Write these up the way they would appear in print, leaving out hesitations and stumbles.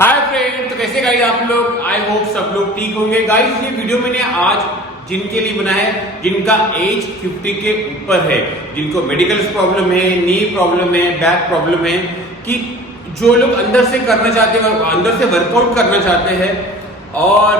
Hi friend, तो कैसे guys आप लोग? आई होप सब लोग ठीक होंगे। गाइस ये वीडियो मैंने आज जिनके लिए बनाया है जिनका एज 50 के ऊपर है, जिनको मेडिकल प्रॉब्लम है, नी प्रॉब्लम है, बैक प्रॉब्लम है, कि जो लोग अंदर से करना चाहते हैं, अंदर से वर्कआउट करना चाहते हैं और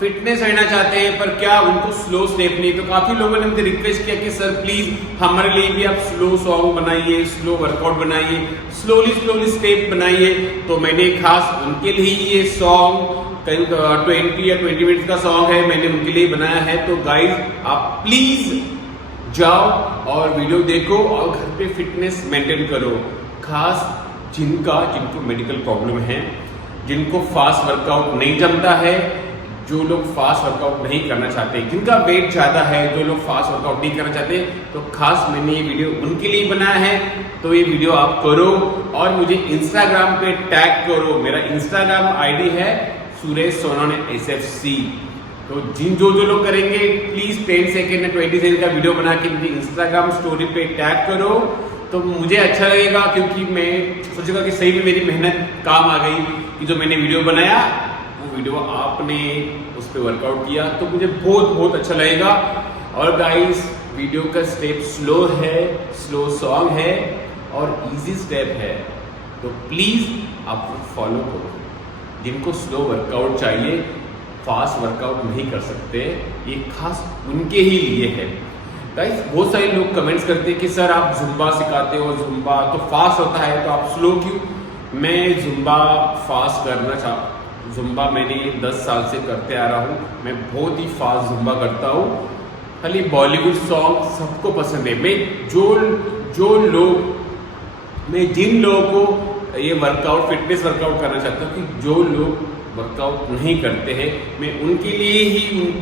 फिटनेस रहना चाहते हैं, पर क्या उनको स्लो स्टेप नहीं। तो काफी लोगों ने मुझे रिक्वेस्ट किया कि सर प्लीज हमारे लिए भी आप स्लो सॉन्ग बनाइए, स्लो वर्कआउट बनाइए, स्लोली स्टेप बनाइए। तो मैंने खास उनके लिए ये सॉन्ग 20 या 20 मिनट्स का सॉन्ग है, मैंने उनके लिए बनाया है। तो गाइज आप प्लीज जाओ और वीडियो देखो और घर पे फिटनेस मेंटेन करो। खास जिनको मेडिकल प्रॉब्लम है, जिनको फास्ट वर्कआउट नहीं जमता है, जो लोग फास्ट वर्कआउट नहीं करना चाहते, जिनका वेट ज्यादा है, जो लोग फास्ट वर्कआउट नहीं करना चाहते, तो खास मैंने ये वीडियो उनके लिए बनाया है। तो ये वीडियो आप करो और मुझे इंस्टाग्राम पे टैग करो। मेरा इंस्टाग्राम आईडी है सुरेश सोनाने SFC। तो जो लोग करेंगे प्लीज 10 सेकेंड या 20 सेकेंड का वीडियो बना के मुझे इंस्टाग्राम स्टोरी पे टैग करो, तो मुझे अच्छा लगेगा, क्योंकि मैं सोचूंगा कि सही में मेरी मेहनत काम आ गई, कि जो मैंने वीडियो बनाया वो वीडियो आपने उस पर वर्कआउट किया, तो मुझे बहुत अच्छा लगेगा। और गाइस वीडियो का स्टेप स्लो है, स्लो सॉन्ग है और इजी स्टेप है, तो प्लीज आप फॉलो करो। जिनको स्लो वर्कआउट चाहिए, फास्ट वर्कआउट नहीं कर सकते, ये खास उनके ही लिए है। गाइस बहुत सारे लोग कमेंट्स करते हैं कि सर आप जुम्बा सिखाते हो, जुम्बा तो फास्ट होता है, तो आप स्लो क्यों? मैं जुम्बा फास्ट करना चाहता, जुम्बा मैंने 10 साल से करते आ रहा हूँ, मैं बहुत ही फास्ट जुम्बा करता हूँ। खाली बॉलीवुड सॉन्ग सबको पसंद है। मैं जिन लोगों को ये वर्कआउट, फिटनेस वर्कआउट करना चाहता हूँ, कि जो लोग वर्कआउट नहीं करते हैं, मैं उनके लिए ही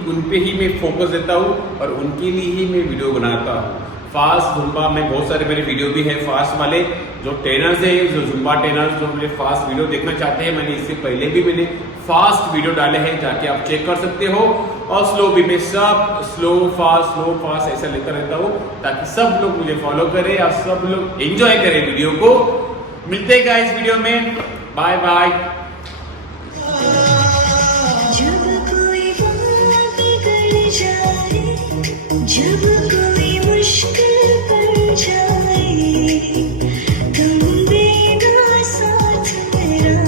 उन पे ही मैं फोकस देता हूँ और उनके लिए ही मैं वीडियो बनाता हूँ। फास्ट जुम्बा में बहुत सारे मेरे वीडियो भी है फास्ट वाले, जो ट्रेनर्स है, जो जुम्बा ट्रेनर्स जो मुझे फास्ट वीडियो देखना चाहते हैं, मैंने इससे पहले भी मैंने फास्ट वीडियो डाले हैं, जाके आप चेक कर सकते हो। और स्लो भी, मैं सब स्लो फास्ट ऐसा लेता रहता हूँ, ताकि सब लोग मुझे फॉलो करें और सब लोग एंजॉय करें वीडियो को। मिलते हैं गाइस वीडियो में, बाय बाय। जब कोई मुश्किल पड़ जाए, तुम देना साथ मेरा,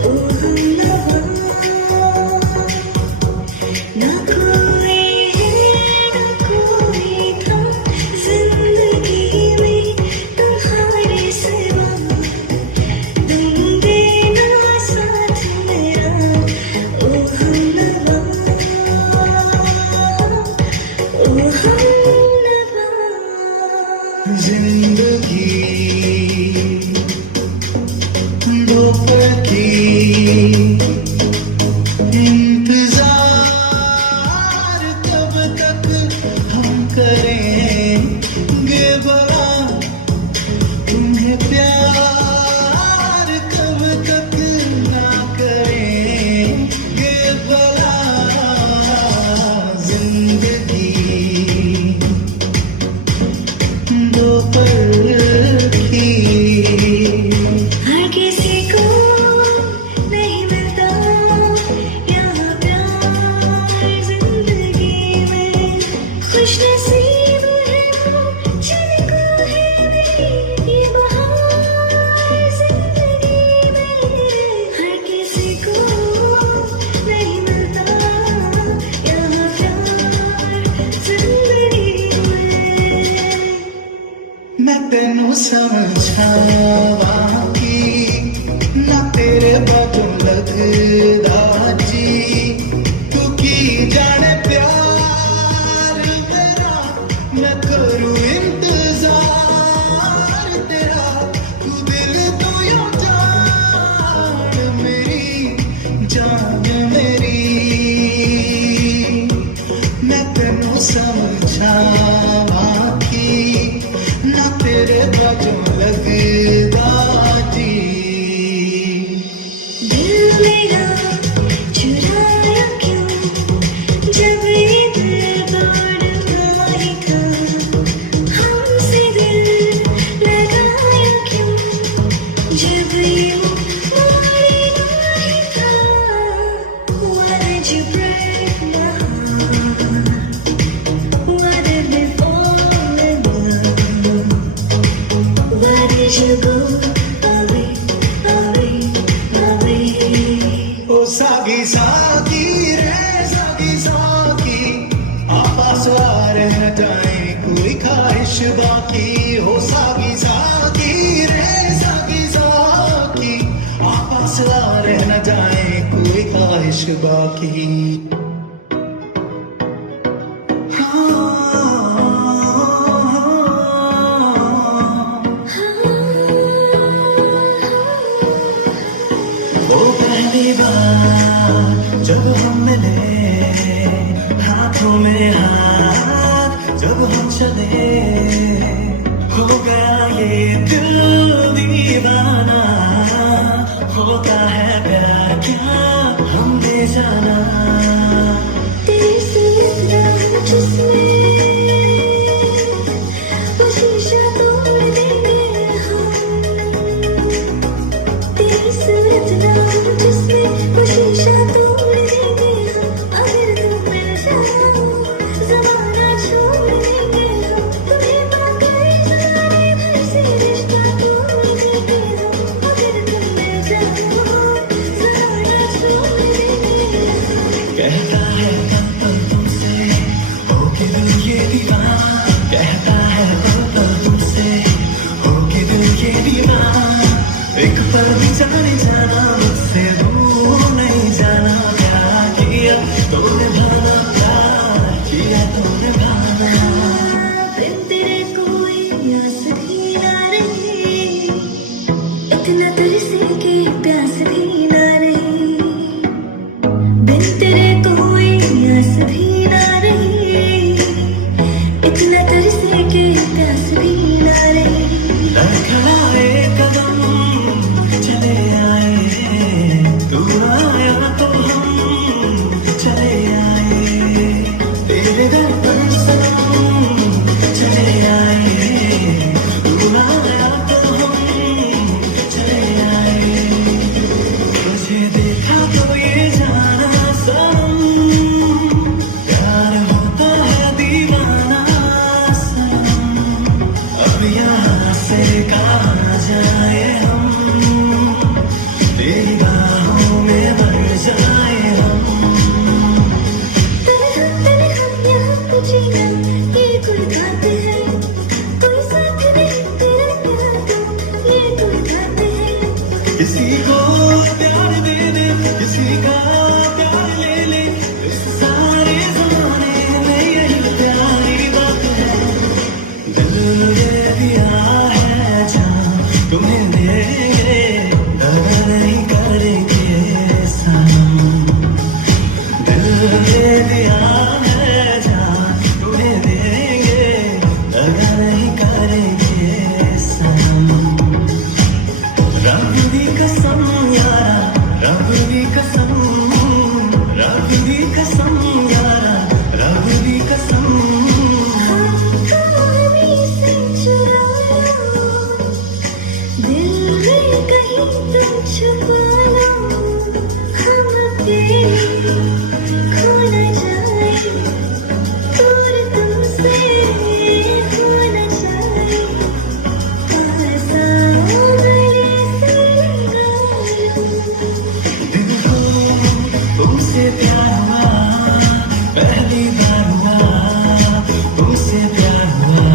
ओ हमनवा। ना कोई है ना कोई था जिंदगी में तुम्हारे सिवा, तुम देना साथ मेरा, ओ हमनवा। जिंदगी दो पल की इंतजार, कब तक हम करेंगे भला तुम्हें प्यार, कब तक ना करेंगे भला। जिंदगी दो पल की, हर किसी को नहीं मिलता यहाँ प्यार जिंदगी में, खुश नसीब है वो जिनको है मेरी ये बहार जिंदगी में। हर किसी को नहीं मिलता यहाँ प्यार जिंदगी में। मैं तेनू समझावा कि ना तेरे बदल लगदा जी, तू की जाने प्यार तेरा, मैं करूँ इंतजार तेरा, तू दिल तो यो जान मेरी, जान मेरी। मैं तेनू समझावा कि ना तेरे बाजू लगदा जी। दिल मेरा चुराया क्यों, जब ये दिल तोड़ना ही था, हमसे दिल लगाया क्यों, जब ये साकी हो साकी साकी रे साकी साकी आपस रह न जाए कोई ख्वाहिश बाकी वो पहली बार जब हम मिले हाथों में हाथ जब हम चले हो गया ये दिल दीवाना होता है प्यार क्या हमने जाना तेरी सूरत जिसमें वो शीशा तोड़ देंगे हम तेरी सूरत जिसमें वो शीशा तोड़ देंगे हम अगर तुम मिल जाओ ज़माना छोड़ देंगे हम तुम्हें पाकर जाने भर से रिश्ता तोड़ देंगे हम अगर तुम मिल जाओ ज़माना छोड़ देंगे हम कहता है पल पल तुमसे हो के दिल ये दीवाना कहता है पल पल तुमसे हो के दिल ये दीवाना एक पल भी जाने जाना मुझसे दूर नहीं जाना प्यार किया तो निभाना प्यार किया तो निभाना बिन तेरे कोई आस भी ना रही इतना तरसे के प्यास भी ना रही बिन तेरे कोई आस भी ना रही इतना तरसे के प्यास भी ना रही लड़खड़ाए कदम चले आए तू आया तो हम चले आए तेरे दर पर सनम चले आए तू आया तो हम चले आए तुझे देखा तो ये जाना सनम प्यार होता है दीवाना सनम अब यहाँ से कहाँ जाए हम तेरी बाहों में मर जाए हम तेरे हम यहाँ पे जीना ये कोई बात है कोई साथ नहीं तेरा यहाँ तो ये कोई बात है किसी को प्यार दे दे किसी का प्यार ले ले इस सारे जमाने में यही प्यारी बात है दिल ये दिया है जान तुम्हें देंगे दगा नहीं करेंगे सनम दिल ये दिया है जान तुम्हें देंगे दगा नहीं करेंगे सनम रब दी कसम यारा रब दी कसम रब दी कसम यारा रब दी कसम कहानी से चुराया दिल में कहीं तुम छुपा लो हम तेरे खो न जाए दूर तुमसे हो न जाए पास आओ गले से लगा लो दिल को तुमसे प्यार हुआ पहली बार हुआ तुमसे प्यार हुआ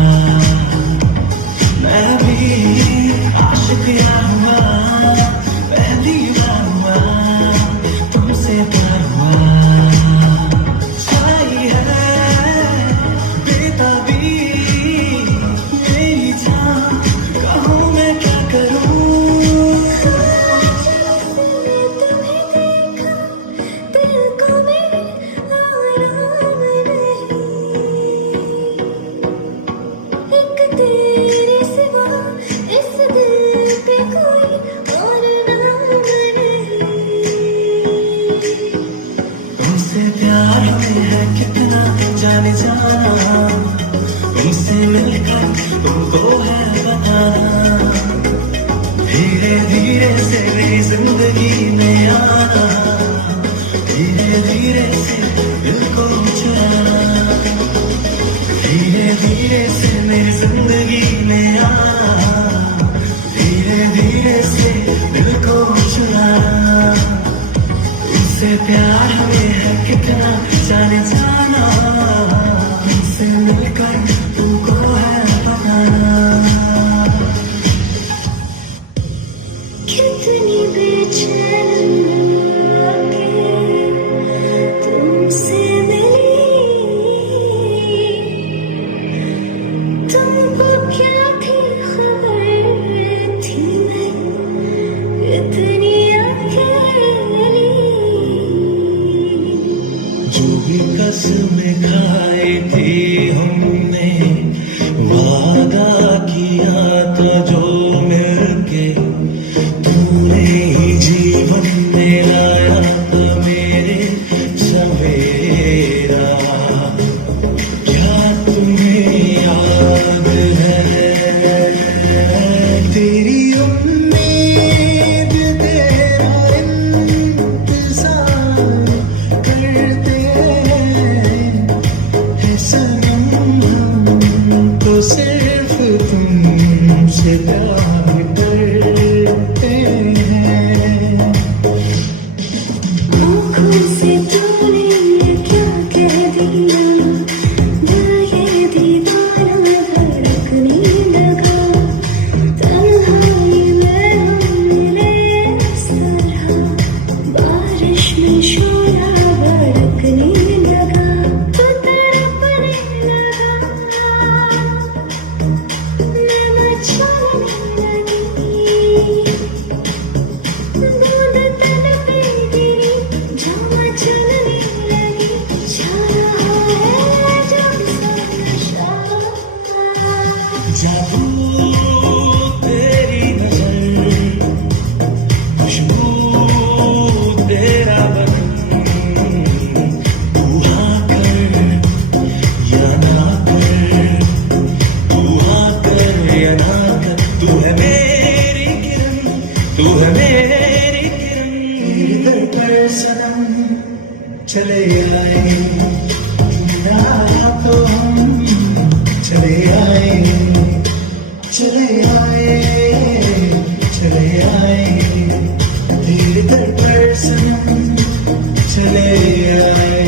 मैं भी आशिक यार हुआ पहली बार हुआ तुमसे प्यार हुआ छाई है बेताबी मेरी जान कहूँ मैं क्या करूँ तुम्हें देखा दिल को मेरे आराम नहीं एक तेरे सिवा इस दिल पे कोई और नाम नहीं तुमसे प्यार हमें है कितना जाने जाना तुमसे मिलकर तुमको है बताना धीरे धीरे से मेरी जिंदगी में आना धीरे धीरे से दिल को चुराना धीरे धीरे से मेरी जिंदगी में आना धीरे धीरे से दिल को चुराना तुमसे प्यार हमें है कितना जाने जाना तुमसे मिलकर तुमको है बताना कसमें खाई थी हमने, वादा किया था जो मिलके तूने ही जीवन में लाया था मेरे सवेरा। क्या तुम्हें याद है तेरी उम्मीद तेरा इंतजार करते हैं सनम, हम तो सिर्फ तुमसे प्यार करते हैं। आँखों से तूने क्या कह दिया, दिल ये दीवाना धड़कने लगा। तन्हाई में हम मिले इस तरह, बारिश में शोला भड़कने लगा। तू तड़पने लगा, मैं मचाने लगी। बूंद तन पे गिरी, झमा चलने लगी। छा रहा है जब सा नशा। जादू तेरी नजर, खुशबू तेरा बदन, तू हाँ कर या ना कर, तू हाँ कर या ना कर, तू है मेरी किरण, तू है मेरी किरण। तेरे दर पर सनम चले आए, तूने आया तो हम चले आए, चले आए, चले आए। तेरे दर पर सनम चले आए।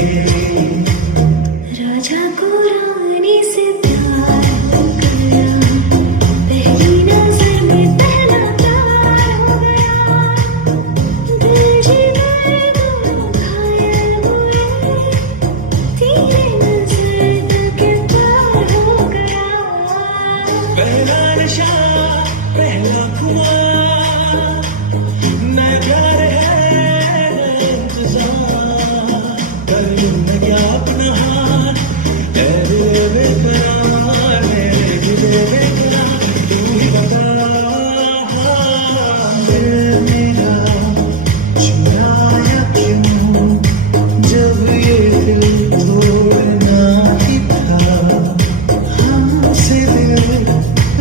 राजा को रानी से प्यार करा, पहली नजर में पहला प्यार हो गया। दिल जिगर दोनों घायल हुए, तेरे नजर दिल के पार हो गया। पहला नशा पहला खुमार, नया प्यार है नया इंतजार। कर लूं मैं क्या अपना हार, ऐ दिल बेकरार, मेरे दिल बेकरार, तू ही बता। दिल मेरा चुराया क्यों, जब ये दिल तोड़ना ही था। हमसे दिल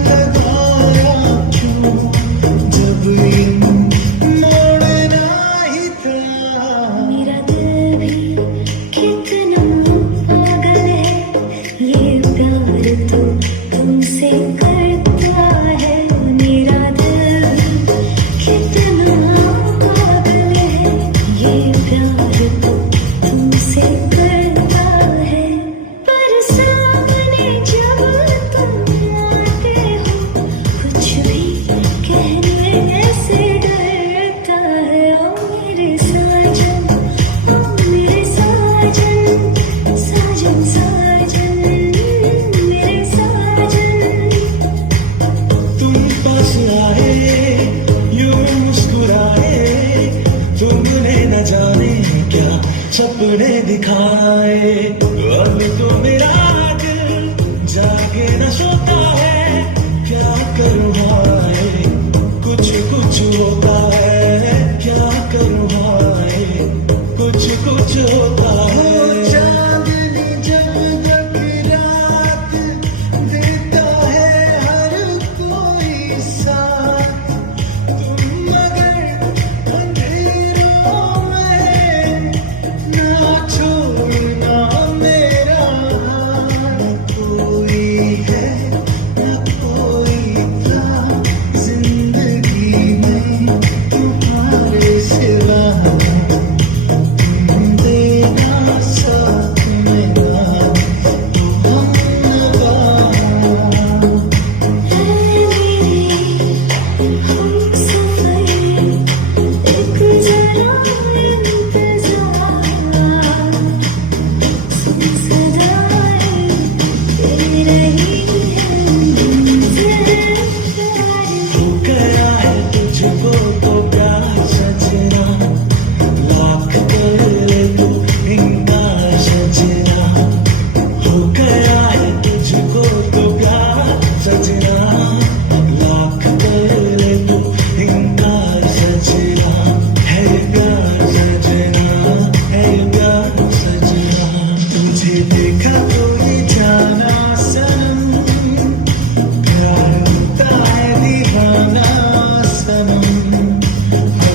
लगाया क्यों, जब ये मोड़ना ही था। मेरा दिल भी कितना पागल है, ये प्यार तो तुमसे करता है। मेरा दिल कितना पागल है, ये प्यार तो तुमसे करता है। पर सामने जब तुम आते हो, कुछ भी कहने से डरता है। ओ मेरे साजन, ओ मेरे साजन, साजन साजन, मेरे साजन। तुम पास आए यूं मुस्कुराए, तुमने न जाने क्या सपने दिखाए। अब तो मेरा दिल जागे न सोता है, क्या करूँ हाय कुछ कुछ होता है, क्या करूँ हाय कुछ कुछ होता है। चांदनी जब तक रात देता है हर कोई साथ, तुम मगर अंधेरों में ना छोड़ना मेरा हाथ। कोई है ना कोई था जिंदगी में तुम्हारे सिवा, तुम देना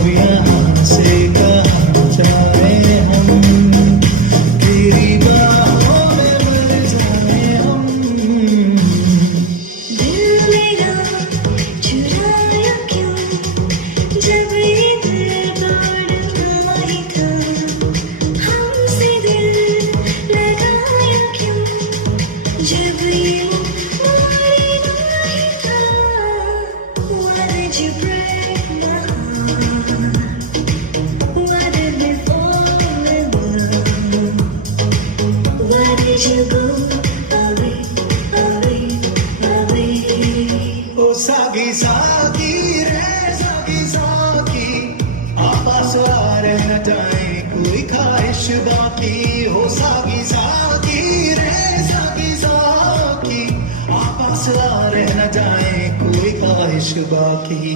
अब यहाँ से कहाँ जाए हम, तेरी बाहों में मर जाए हम। दिल मेरा चुराया क्यों, जब ये दिल तोड़ना ही था, हमसे दिल लगाया क्यों, जब ये मोड़ना ही था। Why did you break my heart? Why did we fall in love? Why did you go away, away, away? ओ सागी सागी रे सागी सागी, आपस रह न जाए कोई ख्वाहिश बाकी। हो सागी सागी रे सागी सागी, आपस रह न जाए कोई ख्वाहिश बाकी।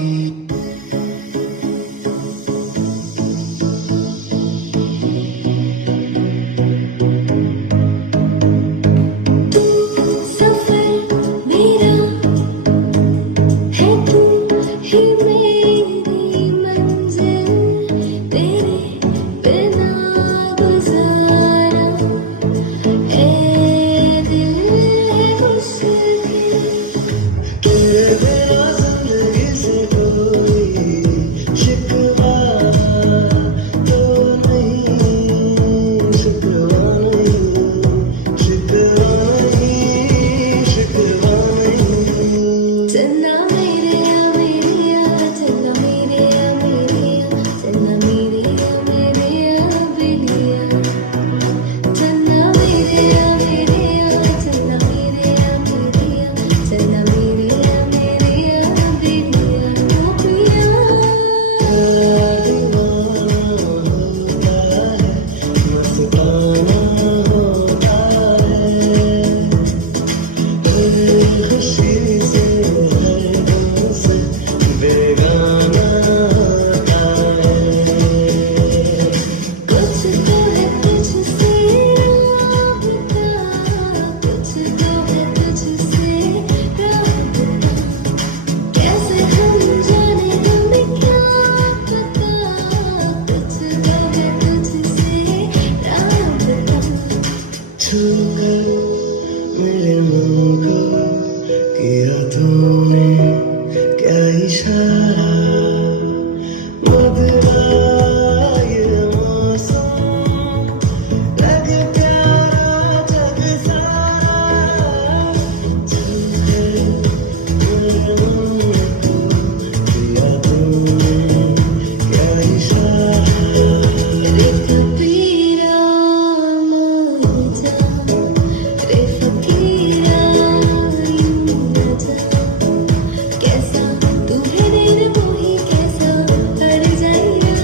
सफर मेरा है, तू ही मेरी मंजिल, तेरे बिना गुजारा है दिल है मुश्किल। तेरे बिना जिंदगी से कोई शिकवा तो नहीं, शिकवा नहीं, शिकवा नहीं, शिकवा नहीं। चन्ना मेरे या मेरे या, चन्ना मेरे या मेरे या, चन्ना मेरे या मेरे या बिलिया। चन्ना मेरे या मेरे या, चन्ना मेरे या मेरे या, चन्ना मेरे या मेरे या बिलिया। ओ पिया मस्ताना होता है, खुशी से हर गम से बेगाना होता है। कुछ तो है तुझसे राबता, कुछ तो है तुझसे राबता। कैसे हम जाने हमें क्या पता, कुछ तो है तुझसे राबता। छूकर मेरे मन को किया तूने क्या इशारा, मधुरा ये मौसम लगे प्यारा जग सारा। छूकर मेरे मन को किया तूने क्या इशारा। रे कबीरा मर जा, रे फकीरा यूं न जा। कैसा तू है रे मोही, कैसा अड़ जाएगा।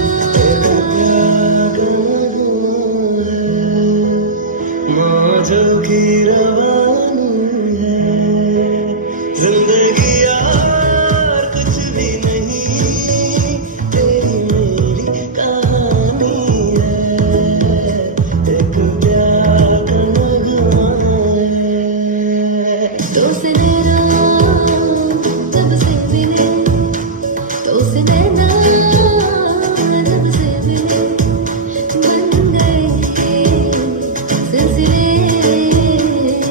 मौजों की रवानी है जिंदगी यार, कुछ भी नहीं, तेरी मेरी कहानी है, एक प्यार का नगमा है। तो से नैना जब से मिले, तो से नैना जब से मिले, बन गए सिलसिले।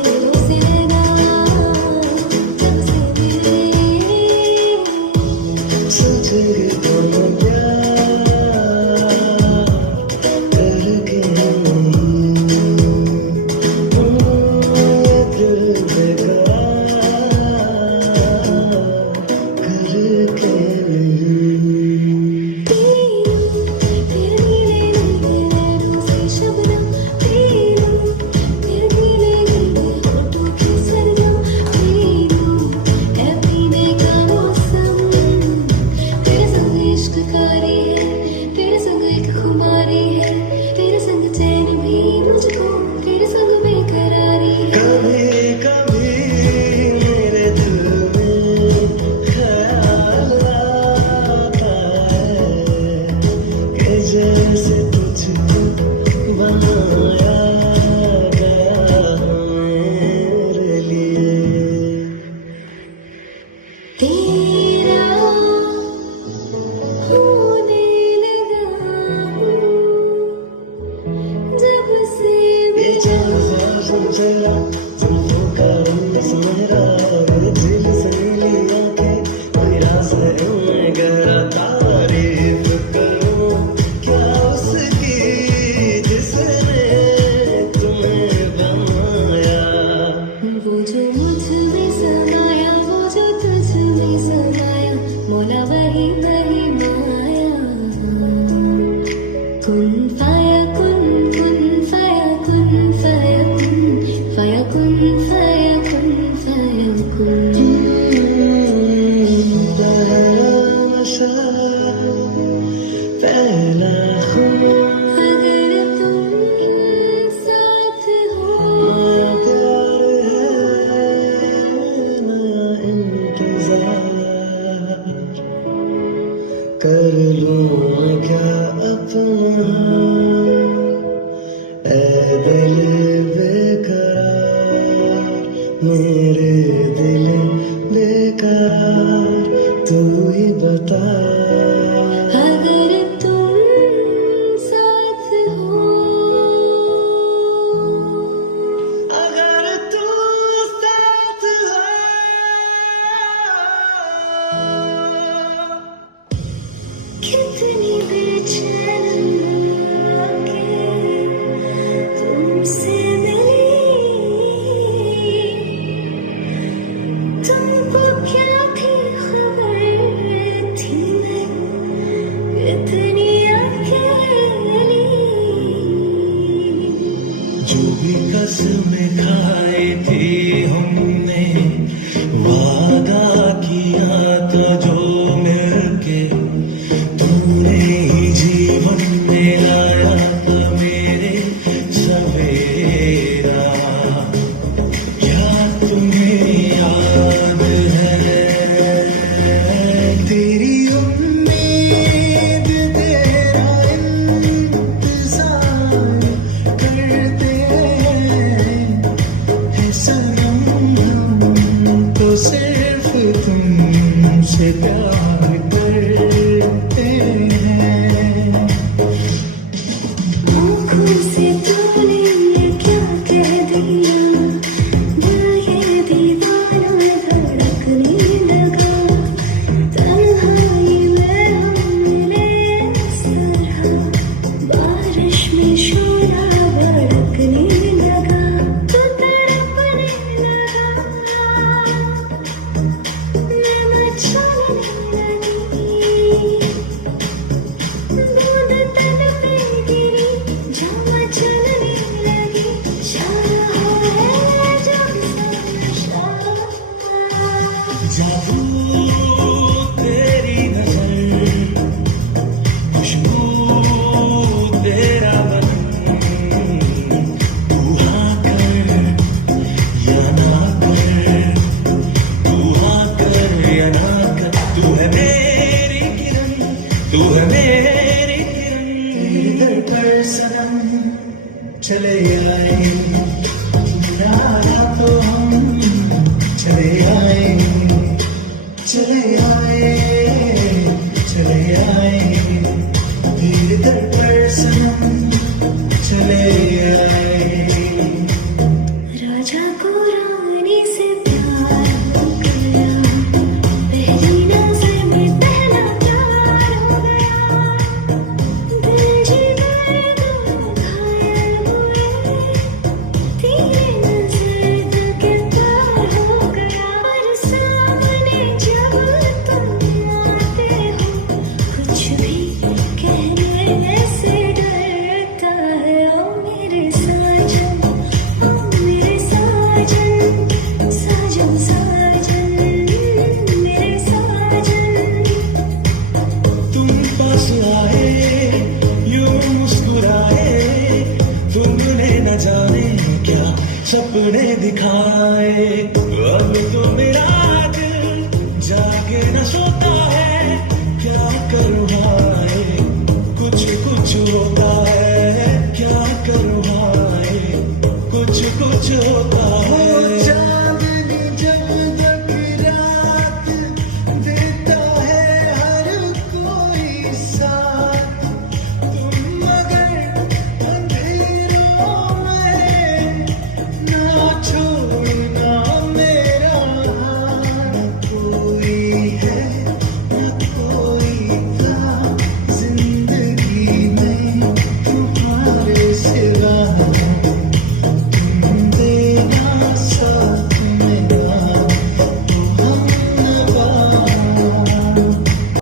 तो से नैना जब से मिले, सोचेंगे तुम प्यार करके नहीं, दिल बेकरार करके नहीं। तेरे नीले नीले नैनों से शबनम, तेरे नीले नीले होठों की सरगम, है पीने का मौसम। तेरे संग इश्क कारी है, तेरे संग एक खुमारी है, तेरे संग चैन भी मुझको, तेरे संग बेकरारी है। कभी कभी मेरे दिल में ख्याल आता है कि जैसे तुझको बनाया गया मेरे लिए। तेरा होने कुन फयकुन कुन फयकुन फयकुन फयकुन फयकुन फयकुन पहला खून अगर तुम साथ हो प्यार है ना इंतजार कर लूं मैं क्या अपना ऐ दिल बेकरार मेरे दिल बेकरार तू ही बता अगर तुम साथ हो अगर तू साथ हो कितनी बेचैन आके तुमसे मिली तुमको क्या थी खबर थी मैं इतनी अकेली जो भी कसमें खाई थी हमने वादा किया था जो मिलके तूने ही जीवन में लाया था मेरे सवेरा क्या तुम्हें याद है तेरी उम्मीद तेरा इंतजार करते हैं सनम हम तो सिर्फ तुमसे प्यार करते हैं आँखों से तूने क्या कह दिया दिल ये दीवाना धड़कने लगा तन्हाई में हम मिले इस तरह बारिश में शोला भड़कने लगा तू तड़पने लगा मैं मचाने लगी बूंद तन पे गिरी जहाँ चलने लगी शाह है जब नशा जादू तेरी नजर खुशबू तेरा बदन तू हाँ कर या ना कर तू हाँ कर या ना कर तू है मेरी किरण तू है मेरी किरण तेरे दर पर सनम चले आए ना आया तो हम चले आए चले आए चले आए तेरे दर पर सनम चले आए राजा को रानी से प्यार हो गया पहली नजर में पहला प्यार हो गया दिल जिगर दोनों घायल हुए तेरे नजर दिल के पार हो गया और सामने जब तुम आते हो कुछ भी कहने से डरता है ओ मेरे साजन साजन साजन मेरे साजन तुम पास आए यूं मुस्कुराए तुमने न जाने क्या सपने दिखाए अब तो मेरा दिल जाके न सोता है क्या करूँ हाय कुछ कुछ होता है क्या करूँ हाय कुछ कुछ होता है